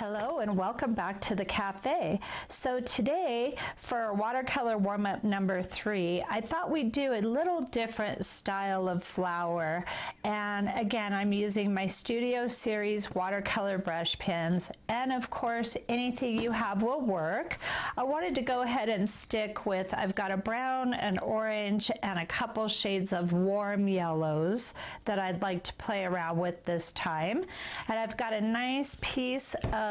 Hello and welcome back to the cafe. So today for watercolor warm-up number 3, I thought we'd do a little different style of flower. And again, I'm using my Studio Series watercolor brush pens, and of course anything you have will work. I wanted to go ahead and stick with, I've got a brown, an orange, and a couple shades of warm yellows that I'd like to play around with this time. And I've got a nice piece of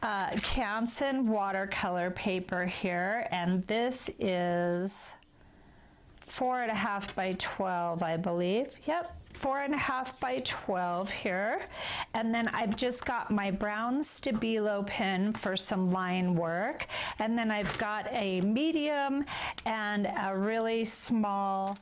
Canson watercolor paper here, and this is 4.5 by 12, I believe. Yep, 4.5 by 12 here. And then I've just got my brown Stabilo pen for some line work. And then I've got a medium and a really small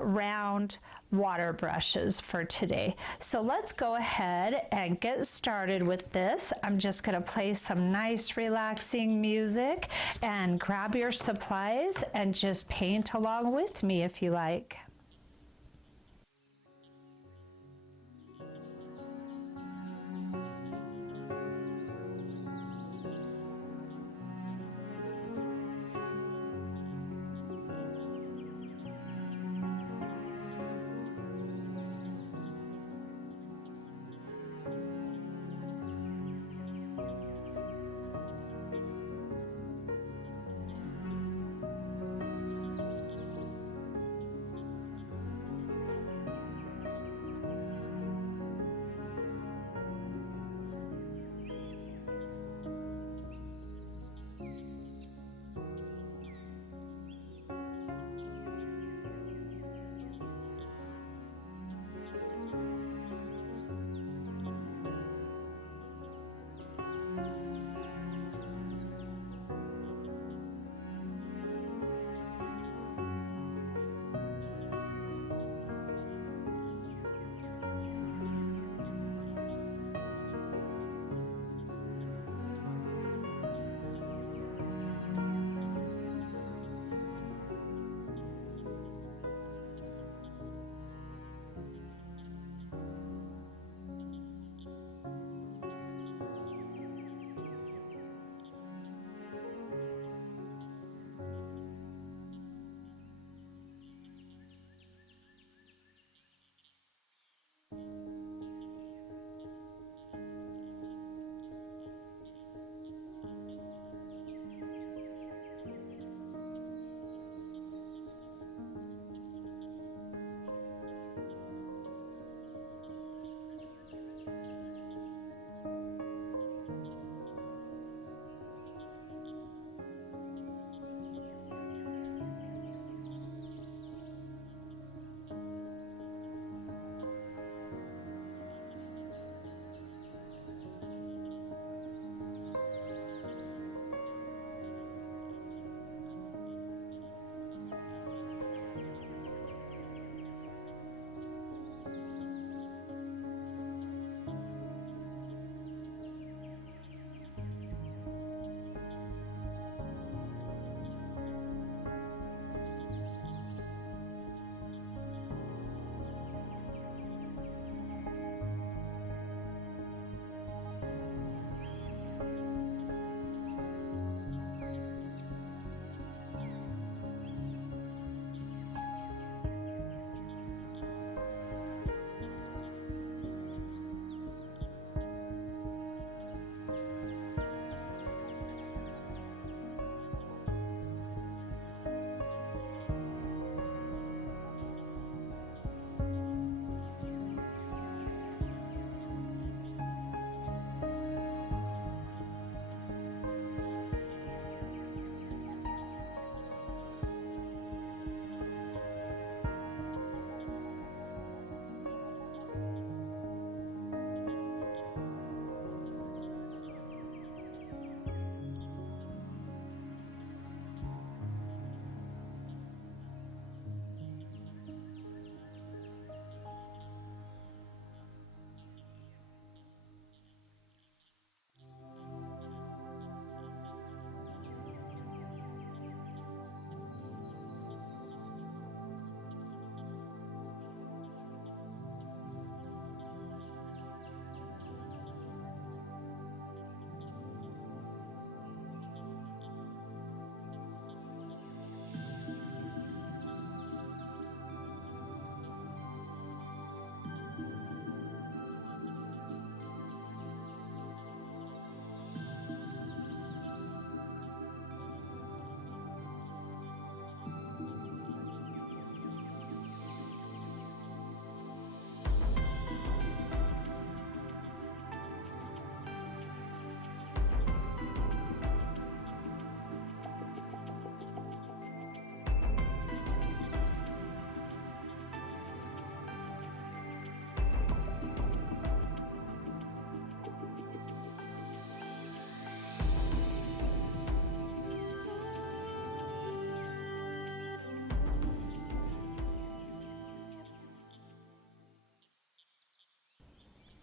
round water brushes for today. So let's go ahead and get started with this. I'm just going to play some nice relaxing music, and grab your supplies and just paint along with me if you like.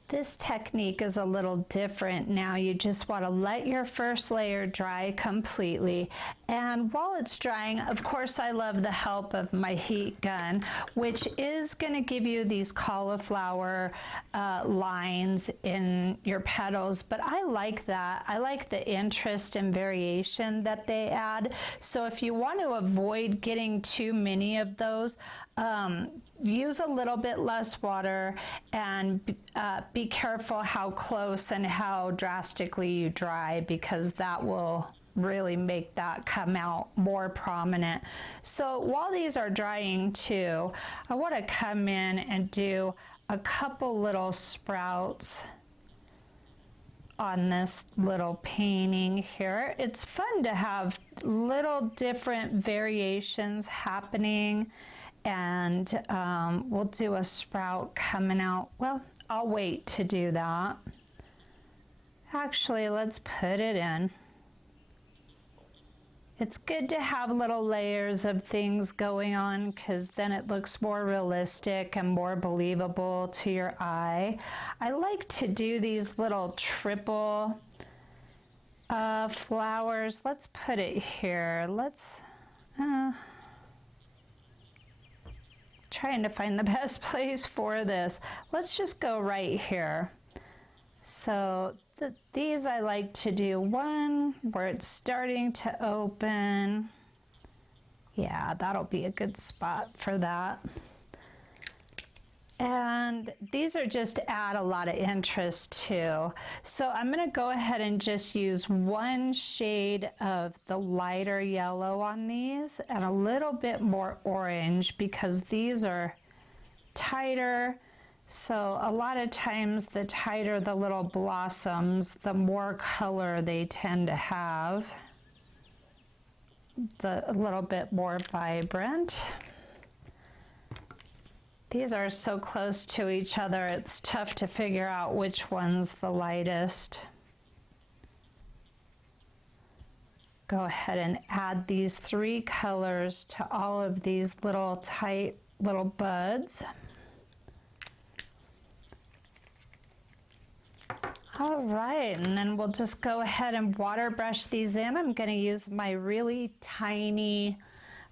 This technique is a little different now. You just want to let your first layer dry completely. And while it's drying, of course, I love the help of my heat gun, which is going to give you these cauliflower lines in your petals. But I like that. I like the interest and variation that they add. So if you want to avoid getting too many of those, use a little bit less water and be careful how close and how drastically you dry, because that will really make that come out more prominent. So while these are drying too, I want to come in and do a couple little sprouts on this little painting here. It's fun to have little different variations happening. And we'll do a sprout coming out. Well, I'll wait to do that. Actually, let's put it in. It's good to have little layers of things going on, because then it looks more realistic and more believable to your eye. I like to do these little triple flowers. Let's put it here. Let's trying to find the best place for this. Let's just go right here. So these I like to do one where it's starting to open. Yeah, that'll be a good spot for that. And these are just to add a lot of interest too. So I'm going to go ahead and just use one shade of the lighter yellow on these and a little bit more orange, because these are tighter. So a lot of times the tighter the little blossoms, the more color they tend to have, a little bit more vibrant. These are so close to each other, it's tough to figure out which one's the lightest. Go ahead and add these three colors to all of these little tight little buds. All right, and then we'll just go ahead and water brush these in. I'm going to use my really tiny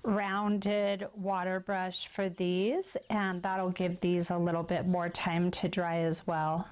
rounded water brush for these, and that'll give these a little bit more time to dry as well.